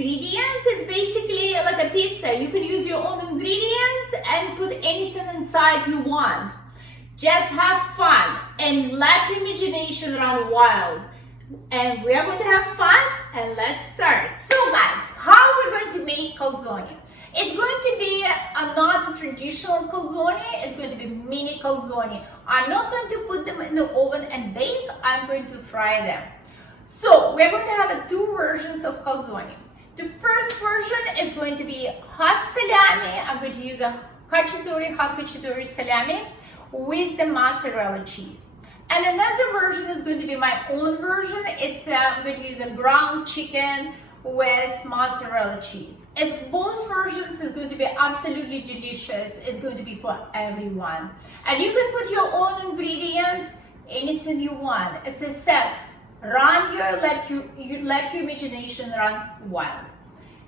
ingredients. It's basically like a pizza. You can use your own ingredients and put anything inside you want. Just have fun and let your imagination run wild. And we are going to have fun, and let's start. So guys, how we're going to make calzone? It's going to be not a traditional calzone, it's going to be mini calzone. I'm not going to put them in the oven and bake, I'm going to fry them. So we're going to have two versions of calzone. The first version is going to be hot salami. I'm going to use a hot cacciatore salami with the mozzarella cheese. And another version is going to be my own version. I'm going to use a ground chicken with mozzarella cheese. Both versions is going to be absolutely delicious. It's going to be for everyone. And you can put your own ingredients, anything you want. As I said, let your imagination run wild.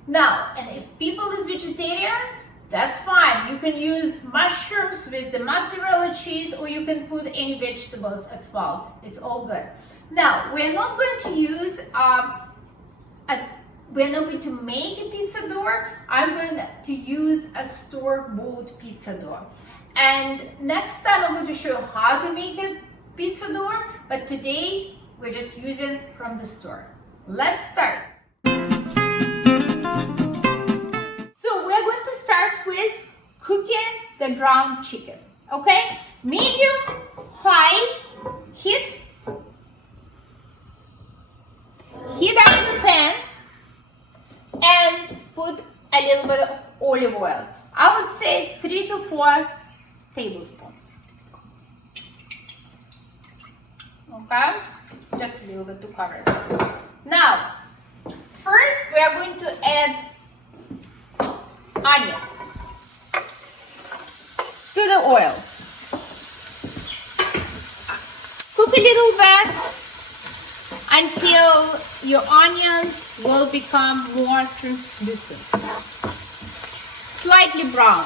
Now, and if people is vegetarians, that's fine. You can use mushrooms with the mozzarella cheese, or you can put any vegetables as well. It's all good. Now, we're not going to use we're not going to make a pizza dough. I'm going to use a store-bought pizza dough. And next time I'm going to show you how to make a pizza dough, but today we're just using from the store. Let's start. So we're going to start with cooking the ground chicken. Okay? Medium, high heat. Heat up the pan and put a little bit of olive oil. I would say 3 to 4 tablespoons. Okay? Just a little bit to cover it. Now, first we are going to add onion to the oil. Cook a little bit until your onion will become more translucent, slightly brown,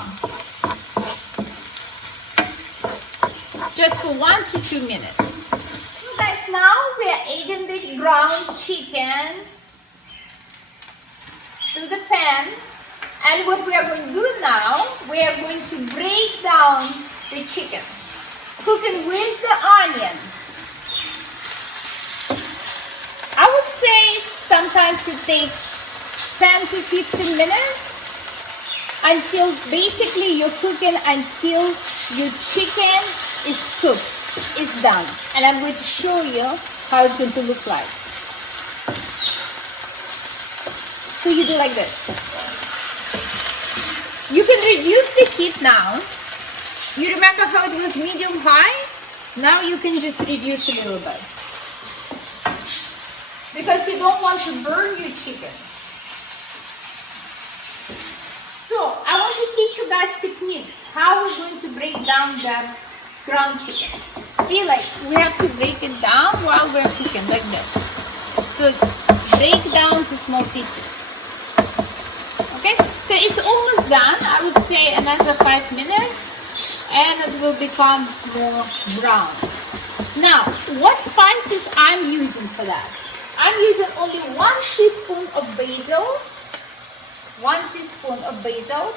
just for 1 to 2 minutes. So guys, now we are adding the ground chicken to the pan. And what we are going to do now, we are going to break down the chicken, cooking with the onion. I would say sometimes it takes 10 to 15 minutes until basically you're cooking until your chicken is cooked, is done. And I'm going to show you how it's going to look like. So you do like this. You can reduce the heat now. You remember how it was medium high? Now you can just reduce a little bit. Because you don't want to burn your chicken. So I want to teach you guys techniques. How we're going to break down the ground chicken. See, like we have to break it down while we're cooking, like this. So break down to small pieces. Okay, so it's almost done. I would say another 5 minutes and it will become more brown. Now, what spices I'm using for that? I'm using only 1 teaspoon of basil. 1 teaspoon of basil.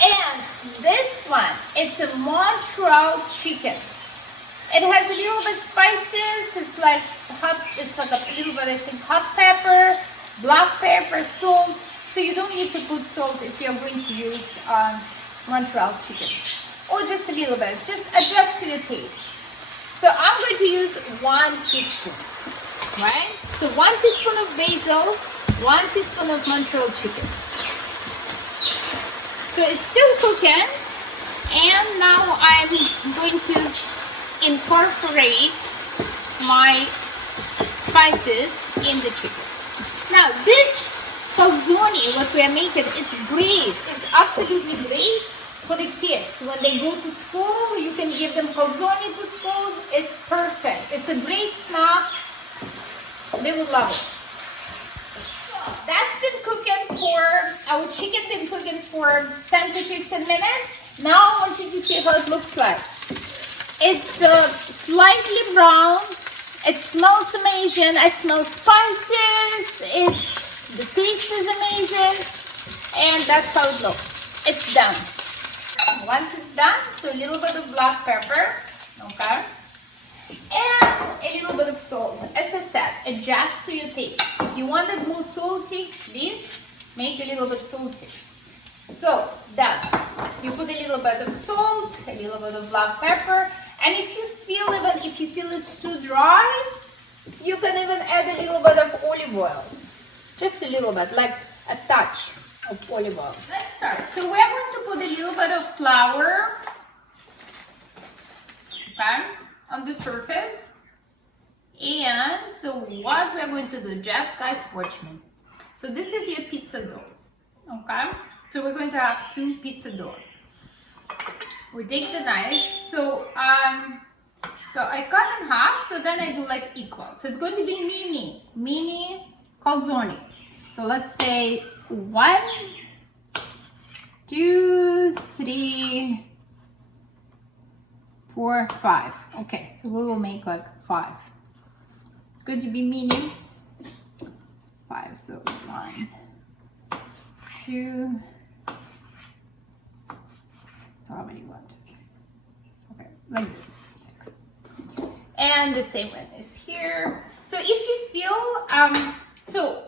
And this one, it's a Montreal chicken. It has a little bit spices. It's like a little bit, I think, hot pepper, black pepper, salt. So you don't need to put salt if you're going to use Montreal chicken. Or just a little bit, just adjust to your taste. So I'm going to use 1 teaspoon, right? So 1 teaspoon of basil, 1 teaspoon of Montreal chicken. So it's still cooking, and now I'm going to incorporate my spices in the chicken. Now this calzone, what we are making, it's great. It's absolutely great for the kids. When they go to school, you can give them calzone to school. It's perfect. It's a great snack. They would love it. So that's been cooking for, our chicken been cooking for 10 to 15 minutes. Now I want you to see how it looks like. It's slightly brown. It smells amazing. I smell spices. It's the taste is amazing, and that's how it looks. It's done. Once it's done, so a little bit of black pepper, okay, and a little bit of salt. As I said, adjust to your taste. If you want it more salty, please make a little bit salty. So done. You put a little bit of salt, a little bit of black pepper, and if you feel it's too dry, you can even add a little bit of olive oil. Just a little bit, like a touch of olive oil. Let's start. So we're going to put a little bit of flour, okay, on the surface. And so what we're going to do, just guys watch me. So this is your pizza dough, okay? So we're going to have 2 pizza dough. We take the knife, so I cut in half, so then I do like equal. So it's going to be mini calzone. So let's say 1, 2, 3, 4, 5. Okay, so we will make like 5. It's going to be mini 5. So 1, 2. So how many you want? Okay, like this, 6. And the same one is here. So if you feel, so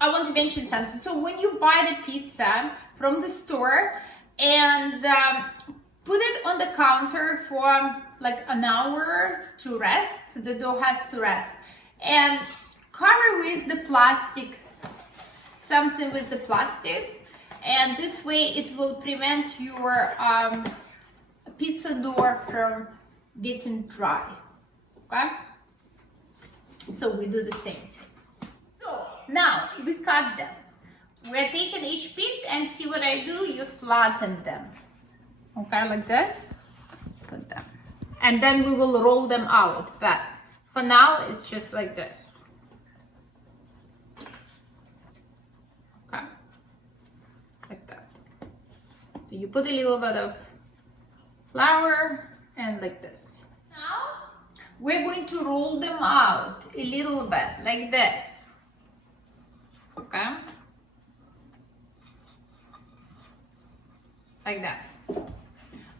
I want to mention something. So when you buy the pizza from the store and put it on the counter for like an hour to rest, the dough has to rest, and cover with the plastic, something with the plastic, and this way it will prevent your pizza dough from getting dry. Okay, so we do the same things. So now we cut them. We're taking each piece, and see what I do, you flatten them, okay, like this. Put them, and then we will roll them out, but for now it's just like this. Okay, like that. So you put a little bit of flour and like this. Now we're going to roll them out a little bit like this. Okay, like that.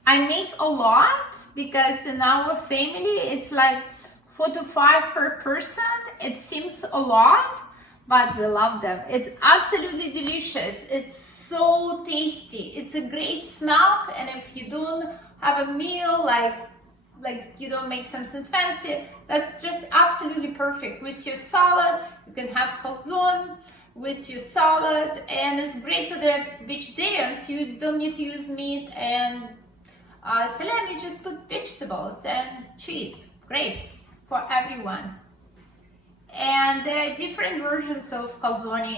I make a lot because in our family it's like 4 to 5 per person. It seems a lot, but we love them. It's absolutely delicious. It's so tasty. It's a great snack, and if you don't have a meal, like you don't make something fancy, that's just absolutely perfect. With your salad, you can have calzone with your salad, and it's great for the vegetarians. You don't need to use meat and salami, just put vegetables and cheese. Great for everyone. And there are different versions of calzone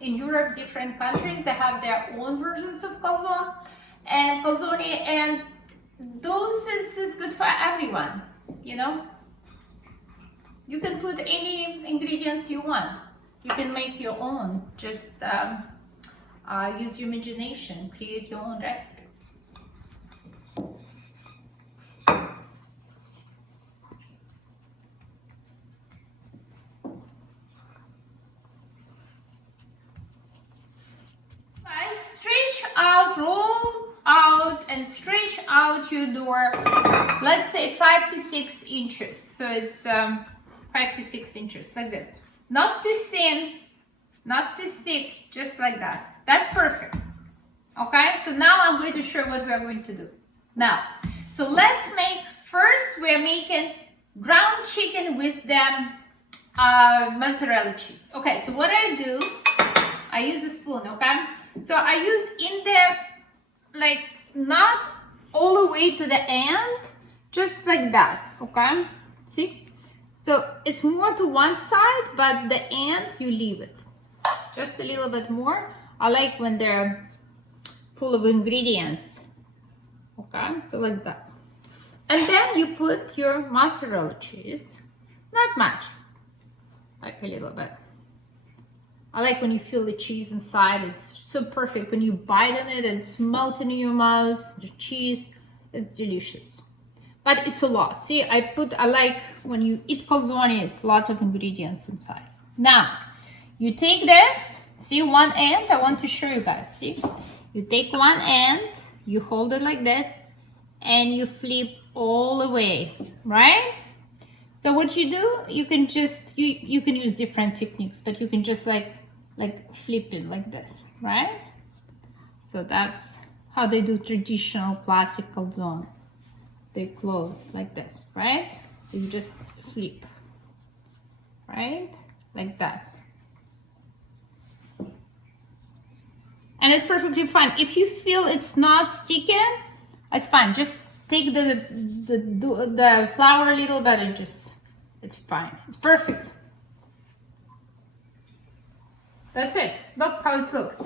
in Europe, different countries, they have their own versions of calzone, and those is good for everyone, you know. You can put any ingredients you want. You can make your own, just use your imagination, create your own recipe. Stretch out, roll out, and stretch out your dough, let's say 5 to 6 inches. So it's 5 to 6 inches, like this. Not too thin, not too thick, just like that. That's perfect. Okay, so now I'm going to show what we are going to do. Now, so let's make, first we're making ground chicken with the mozzarella cheese. Okay, so what I do, I use a spoon, okay? So I use in the, like, not all the way to the end, just like that, okay? See? So it's more to one side, but the end you leave it. Just a little bit more. I like when they're full of ingredients. Okay, so like that. And then you put your mozzarella cheese. Not much, like a little bit. I like when you feel the cheese inside. It's so perfect when you bite on it and it's melting in your mouth. The cheese, it's delicious. But it's a lot. See, I like when you eat calzone, it's lots of ingredients inside. Now, You take this, see one end, I want to show you guys, see? You take one end, you hold it like this, and you flip all the way, right? So what you do, you can just, you can use different techniques, but you can just like flip it like this, right? So that's how they do traditional classic calzone. They close like this, right? So you just flip, right? Like that. And it's perfectly fine. If you feel it's not sticking, it's fine. Just take the flour a little bit and just, it's fine. It's perfect. That's it. Look how it looks.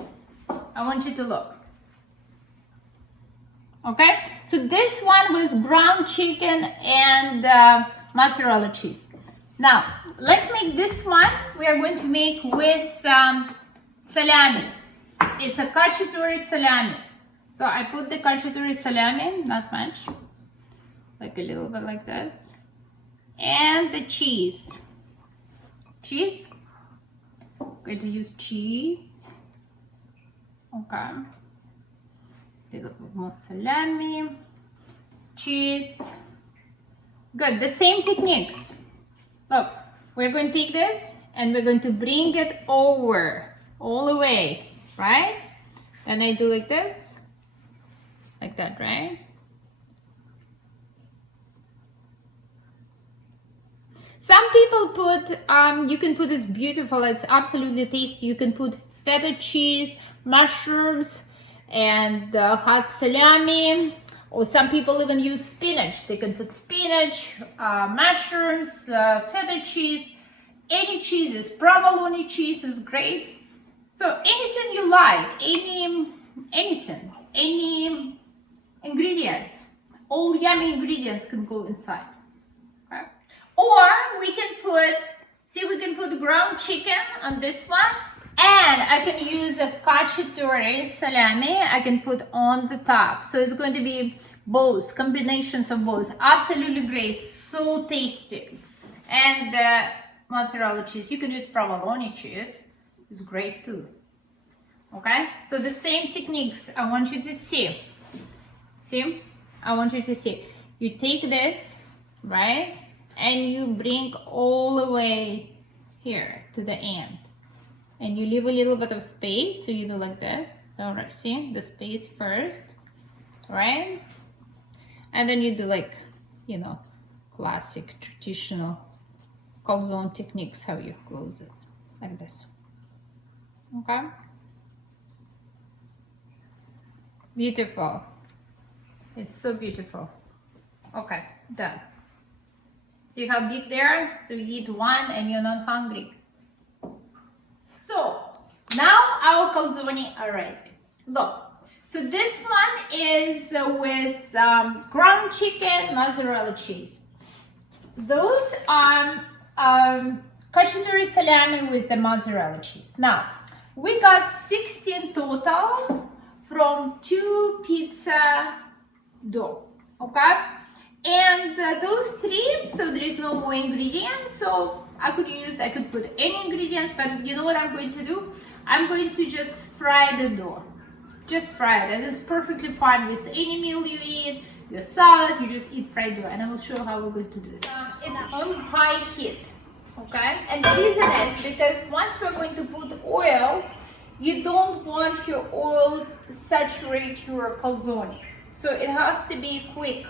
I want you to look. Okay, so this one was ground chicken and mozzarella cheese. Now, let's make this one. We are going to make with salami. It's a cacciatore salami. So I put the cacciatore salami, not much, like a little bit like this. And the cheese. Cheese. I'm going to use cheese. Okay. A little bit more salami, cheese. Good, the same techniques. Look, we're going to take this and we're going to bring it over all the way, right? And I do like this, like that, right? Some people put, you can put this beautiful, it's absolutely tasty. You can put feta cheese, mushrooms, and hot salami, or some people even use spinach. They can put spinach, mushrooms, feta cheese, any cheeses. Provolone cheese is great. So anything you like, anything, any ingredients, all yummy ingredients can go inside. Okay? Or we can put, see, we can put ground chicken on this one. And I can use a cacciatore salami I can put on the top. So it's going to be both, combinations of both. Absolutely great, so tasty. And mozzarella cheese, you can use provolone cheese. It's great too. Okay, so the same techniques I want you to see. See, I want you to see. You take this, right? And you bring all the way here to the end. And you leave a little bit of space, so you do like this. So see, the space first, right? And then you do like, you know, classic traditional calzone techniques, how you close it, like this. Okay? Beautiful. It's so beautiful. Okay, done. See how big they are? So you eat one and you're not hungry. So now our calzone are ready. Look, so this one is with ground chicken, mozzarella cheese. Those are cacciatore salami with the mozzarella cheese. Now, we got 16 total from 2 pizza dough, okay? And those 3, so there is no more ingredients, so I could put any ingredients, but you know what I'm going to do? I'm going to just fry the dough. Just fry it, and it's perfectly fine with any meal you eat, your salad, you just eat fried dough, and I will show you how we're going to do it. It's on high heat, okay? And the reason is because once we're going to put oil, you don't want your oil to saturate your calzone. So it has to be quick.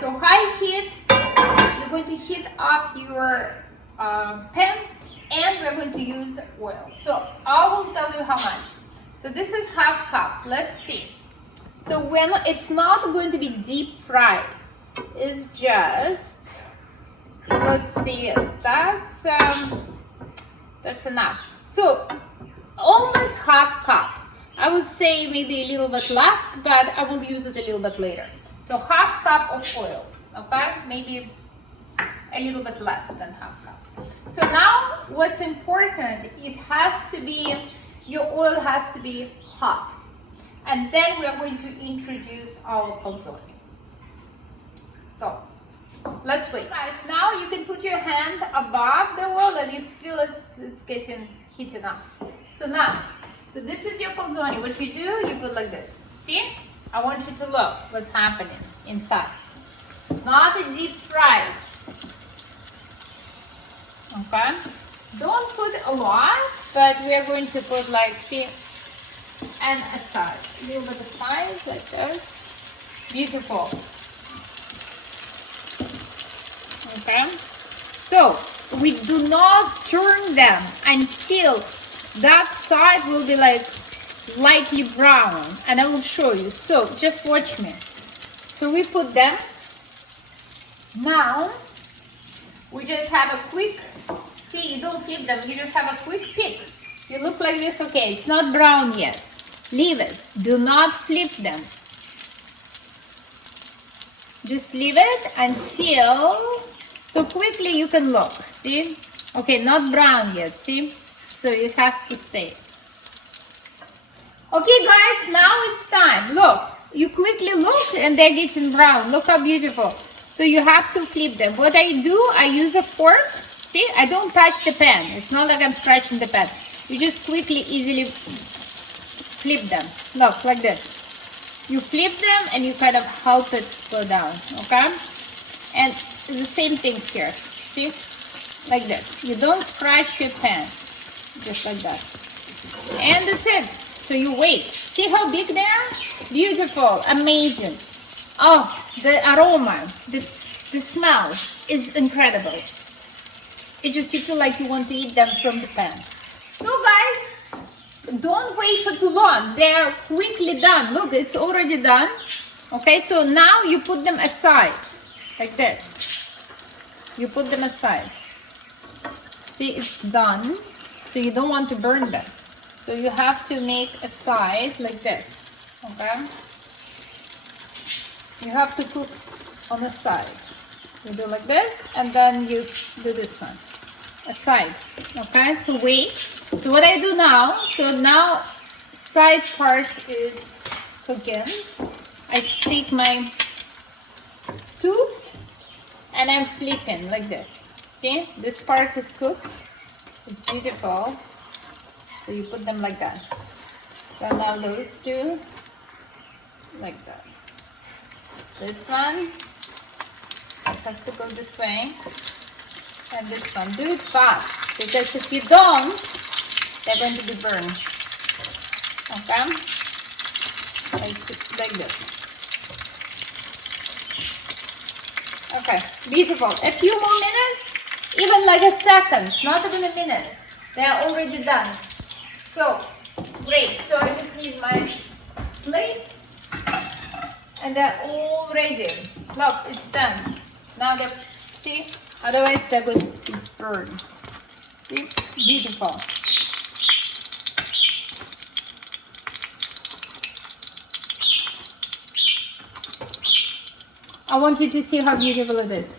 So high heat, you're going to heat up your pan, and we're going to use oil. So I will tell you how much. So this is half cup. Let's see. So it's not going to be deep fried. It's just, so let's see. That's enough. So almost half cup. I would say maybe a little bit left, but I will use it a little bit later. So half cup of oil, okay? Maybe a little bit less than half cup. So now what's important, it has to be, your oil has to be hot. And then we are going to introduce our calzone. So let's wait. Guys, now you can put your hand above the oil and you feel it's it's getting heat enough. So now, so this is your calzone. What you do, you put like this. See? I want you to look what's happening inside. It's not a deep fry. Okay? Don't put a lot, but we are going to put like, see, and aside. A little bit aside, like this. Beautiful. Okay? So, we do not turn them until that side will be like lightly brown, and I will show you. So just watch me. So we put them. Now we just have a quick, see, you don't flip them, you just have a quick pick. You look like this. Okay, it's not brown yet. Leave it. Do not flip them. Just leave it until, so quickly you can look. See? Okay, not brown yet. See? So it has to stay. Okay guys, now it's time. Look, you quickly look and they're getting brown. Look how beautiful. So you have to flip them. What I do, I use a fork. See, I don't touch the pan. It's not like I'm scratching the pan. You just quickly, easily flip them. Look, like this. You flip them and you kind of help it go down, okay? And the same thing here. See, like this. You don't scratch your pan. Just like that. And that's it. So you wait. See how big they are? Beautiful. Amazing. Oh, the aroma, the smell is incredible. It just, you feel like you want to eat them from the pan. So guys, don't wait for too long. They're quickly done. Look, it's already done. Okay, so now you put them aside. Like this. You put them aside. See, it's done. So you don't want to burn them. So you have to make a side like this, okay? You have to cook on the side. You do like this, and then you do this one, a side, okay? So wait. So what I do now, so now side part is cooking. I take my tooth and I'm flipping like this. See, this part is cooked. It's beautiful. So you put them like that. So now those two, like that. This one, it has to go this way. And this one, do it fast. Because if you don't, they're going to be burned. Okay? Like this. Okay, beautiful. A few more minutes, even like a second, not even a minute. They are already done. So, great. So I just need my plate. And they're all ready. Look, it's done. Now they're, see, otherwise they're going to be burned. See, beautiful. I want you to see how beautiful it is.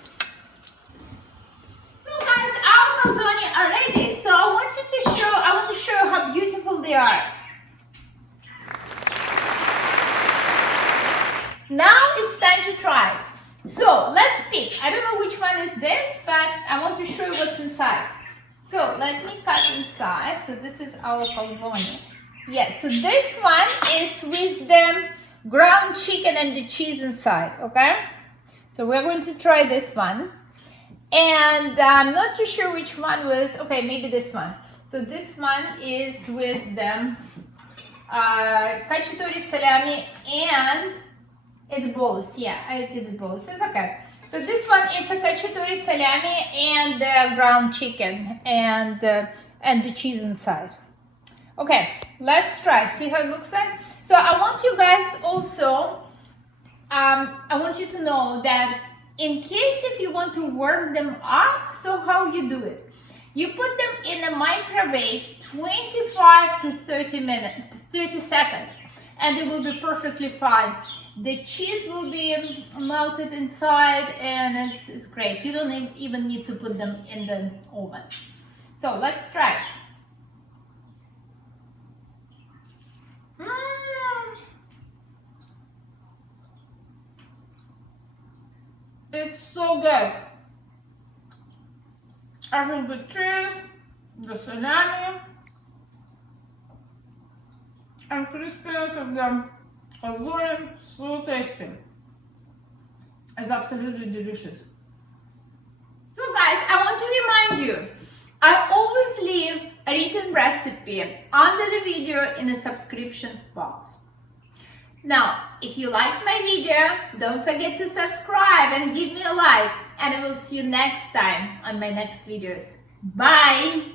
So guys, our calzone are ready. So I want to show you how beautiful they are. Now it's time to try. So let's pick. I don't know which one is this, but I want to show you what's inside. So let me cut inside. So this is our calzone. Yes, so this one is with the ground chicken and the cheese inside, okay? So we're going to try this one. And I'm not too sure which one was, okay, maybe this one. So this one is with the cacciatore salami, and it's both. Yeah, I did it both. It's okay. So this one, it's a cacciatore salami and the ground chicken and the cheese inside. Okay, let's try. See how it looks like? So I want you guys also, I want you to know that in case if you want to warm them up, so how you do it? You put them in a microwave 25 to 30 seconds, and it will be perfectly fine. The cheese will be melted inside, and it's great. You don't even need to put them in the oven. So let's try. It's so good. I think the cheese the salami and crispiness of the calzone, so tasty. It's absolutely delicious. So guys, I want to remind you, I always leave a written recipe under the video in the subscription box. Now, if you like my video, don't forget to subscribe and give me a like, and I will see you next time on my next videos. Bye!